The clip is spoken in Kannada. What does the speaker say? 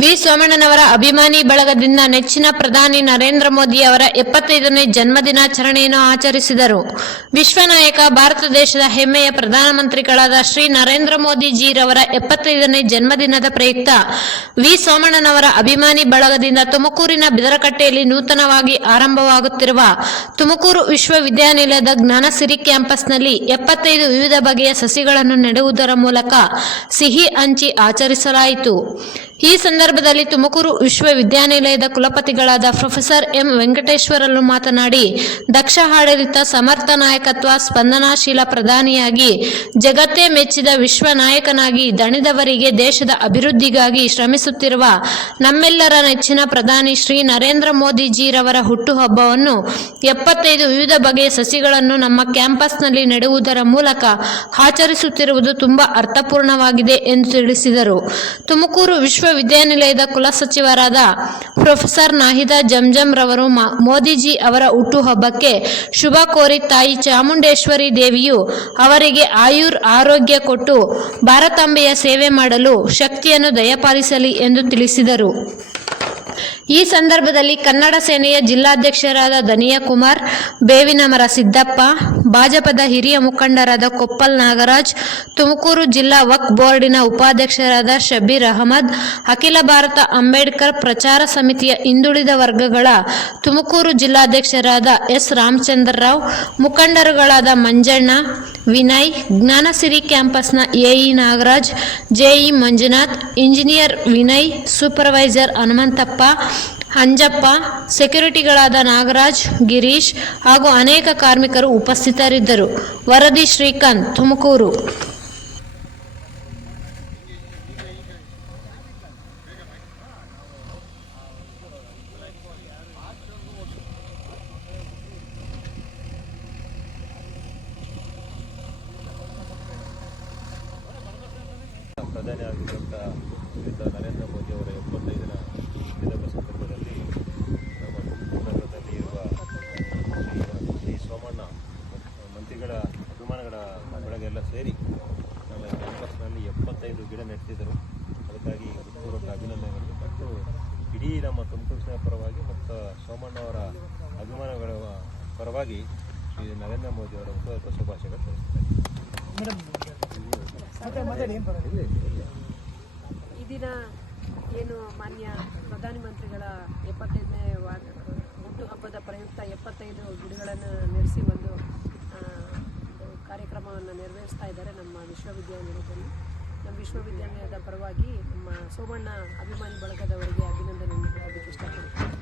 ವಿ. ಸೋಮಣ್ಣನವರ ಅಭಿಮಾನಿ ಬಳಗದಿಂದ ನೆಚ್ಚಿನ ಪ್ರಧಾನಿ ನರೇಂದ್ರ ಮೋದಿ ಅವರ ಎಪ್ಪತ್ತೈದನೇ ಜನ್ಮದಿನಾಚರಣೆಯನ್ನು ಆಚರಿಸಿದರು. ವಿಶ್ವನಾಯಕ ಭಾರತ ದೇಶದ ಹೆಮ್ಮೆಯ ಪ್ರಧಾನಮಂತ್ರಿಗಳಾದ ಶ್ರೀ ನರೇಂದ್ರ ಮೋದಿ ಮೋದಿಜಿರವರ ಎಪ್ಪತ್ತೈದನೇ ಜನ್ಮದಿನದ ಪ್ರಯುಕ್ತ ವಿ. ಸೋಮಣ್ಣನವರ ಅಭಿಮಾನಿ ಬಳಗದಿಂದ ತುಮಕೂರಿನ ಬಿದರಕಟ್ಟೆಯಲ್ಲಿ ನೂತನವಾಗಿ ಆರಂಭವಾಗುತ್ತಿರುವ ತುಮಕೂರು ವಿಶ್ವವಿದ್ಯಾನಿಲಯದ ಜ್ಞಾನಸಿರಿ ಕ್ಯಾಂಪಸ್ನಲ್ಲಿ ಎಪ್ಪತ್ತೈದು ವಿವಿಧ ಬಗೆಯ ಸಸಿಗಳನ್ನು ನೆಡುವುದರ ಮೂಲಕ ಸಿಹಿ ಹಂಚಿ ಆಚರಿಸಲಾಯಿತು. ಈ ಸಂದರ್ಭದಲ್ಲಿ ತುಮಕೂರು ವಿಶ್ವವಿದ್ಯಾನಿಲಯದ ಕುಲಪತಿಗಳಾದ ಪ್ರೊಫೆಸರ್ ಎಂ ವೆಂಕಟೇಶ್ವರಲು ಮಾತನಾಡಿ, ದಕ್ಷ ಆಡಳಿತ, ಸಮರ್ಥ ನಾಯಕತ್ವ, ಸ್ಪಂದನಾಶೀಲ ಪ್ರಧಾನಿಯಾಗಿ, ಜಗತ್ತೇ ಮೆಚ್ಚಿದ ವಿಶ್ವ ನಾಯಕನಾಗಿ ದಣಿದವರಿಗೆ ದೇಶದ ಅಭಿವೃದ್ಧಿಗಾಗಿ ಶ್ರಮಿಸುತ್ತಿರುವ ನಮ್ಮೆಲ್ಲರ ನೆಚ್ಚಿನ ಪ್ರಧಾನಿ ಶ್ರೀ ನರೇಂದ್ರ ಮೋದಿಜಿರವರ ಹುಟ್ಟುಹಬ್ಬವನ್ನು ಎಪ್ಪತ್ತೈದು ವಿವಿಧ ಬಗೆಯ ಸಸಿಗಳನ್ನು ನಮ್ಮ ಕ್ಯಾಂಪಸ್ನಲ್ಲಿ ನೆಡುವುದರ ಮೂಲಕ ಆಚರಿಸುತ್ತಿರುವುದು ತುಂಬಾ ಅರ್ಥಪೂರ್ಣವಾಗಿದೆ ಎಂದು ತಿಳಿಸಿದರು. ತುಮಕೂರು ವಿಶ್ವವಿದ್ಯಾನಿಲಯದ ಕುಲಸಚಿವರಾದ ಪ್ರೊಫೆಸರ್ ನಾಹಿದಾ ಜಂಜಮ್ ರವರು ಮೋದಿಜಿ ಅವರ ಹುಟ್ಟುಹಬ್ಬಕ್ಕೆ ಶುಭ ಕೋರಿ ತಾಯಿ ಚಾಮುಂಡೇಶ್ವರಿ ದೇವಿಯು ಅವರಿಗೆ ಆಯುರ್ ಆರೋಗ್ಯ ಕೊಟ್ಟು ಭಾರತಾಂಬೆಯ ಸೇವೆ ಮಾಡಲು ಶಕ್ತಿಯನ್ನು ದಯಪಾಲಿಸಲಿ ಎಂದು ತಿಳಿಸಿದರು. ಈ ಸಂದರ್ಭದಲ್ಲಿ ಕನ್ನಡ ಸೇನೆಯ ಜಿಲ್ಲಾಧ್ಯಕ್ಷರಾದ ದನಿಯ ಕುಮಾರ್ ಬೇವಿನಮರ ಸಿದ್ದಪ್ಪ, ಭಾಜಪದ ಹಿರಿಯ ಮುಖಂಡರಾದ ಕೊಪ್ಪಲ್ ನಾಗರಾಜ್, ತುಮಕೂರು ಜಿಲ್ಲಾ ವಕ್ ಬೋರ್ಡಿನ ಉಪಾಧ್ಯಕ್ಷರಾದ ಶಬೀರ್ ಅಹಮದ್, ಅಖಿಲ ಭಾರತ ಅಂಬೇಡ್ಕರ್ ಪ್ರಚಾರ ಸಮಿತಿಯ ಹಿಂದುಳಿದ ವರ್ಗಗಳ ತುಮಕೂರು ಜಿಲ್ಲಾಧ್ಯಕ್ಷರಾದ ಎಸ್ ರಾಮಚಂದ್ರ ರಾವ್ ಮುಖಂಡರುಗಳಾದ Manjanna, Vinay, Jnanasiri ಕ್ಯಾಂಪಸ್ನ AE Nagaraj, JE Manjunath, engineer Vinay, supervisor Hanumanthappa Anjappa ಸೆಕ್ಯೂರಿಟಿಗಳಾದ Nagaraj Girish ಹಾಗೂ ಅನೇಕ ಕಾರ್ಮಿಕರು ಉಪಸ್ಥಿತರಿದ್ದರು. ವರದಿ ಶ್ರೀಕಾಂತ್ ತುಮಕೂರು. ಪ್ರಧಾನಿ ನರೇಂದ್ರ ಅವರ ಸೇರಿ ನಮ್ಮ ಕ್ಯಾಂಪಸ್ನಲ್ಲಿ ಎಪ್ಪತ್ತೈದು ಗಿಡ ನೆಟ್ಟಿದ್ದರು. ಅದಕ್ಕಾಗಿ ಪೂರ್ವಕ ಅಭಿನಂದನೆಗಳು. ಮತ್ತು ಇಡೀ ನಮ್ಮ ತುಮಕೂರು ಜಿಲ್ಲೆಯ ಪರವಾಗಿ ಮತ್ತು ಸೋಮಣ್ಣವರ ಅಭಿಮಾನಗಳ ಪರವಾಗಿ ಶ್ರೀ ನರೇಂದ್ರ ಮೋದಿ ಅವರ ಹುಟ್ಟುಹಬ್ಬ ಶುಭಾಶಯಗಳು ಈ ದಿನ ಏನು ಮಾನ್ಯ ಪ್ರಧಾನಮಂತ್ರಿಗಳ ಎಪ್ಪತ್ತೈದನೇ ಹುಟ್ಟುಹಬ್ಬದ ಪ್ರಯುಕ್ತ ಎಪ್ಪತ್ತೈದು ಗಿಡಗಳನ್ನು ನೆಲೆಸಿ ಬಂದು ನಡೆಸ್ತಾ ಇದ್ದಾರೆ ನಮ್ಮ ವಿಶ್ವವಿದ್ಯಾನಿಲಯದಲ್ಲಿ. ನಮ್ಮ ವಿಶ್ವವಿದ್ಯಾನಿಲಯದ ಪರವಾಗಿ ನಮ್ಮ ಸೋಮಣ್ಣ ಅಭಿಮಾನಿ ಬಳಗದವರಿಗೆ ಅಭಿನಂದನೆ ನೀಡೋದಕ್ಕೆ ಇಷ್ಟಪಡ್ತೀನಿ.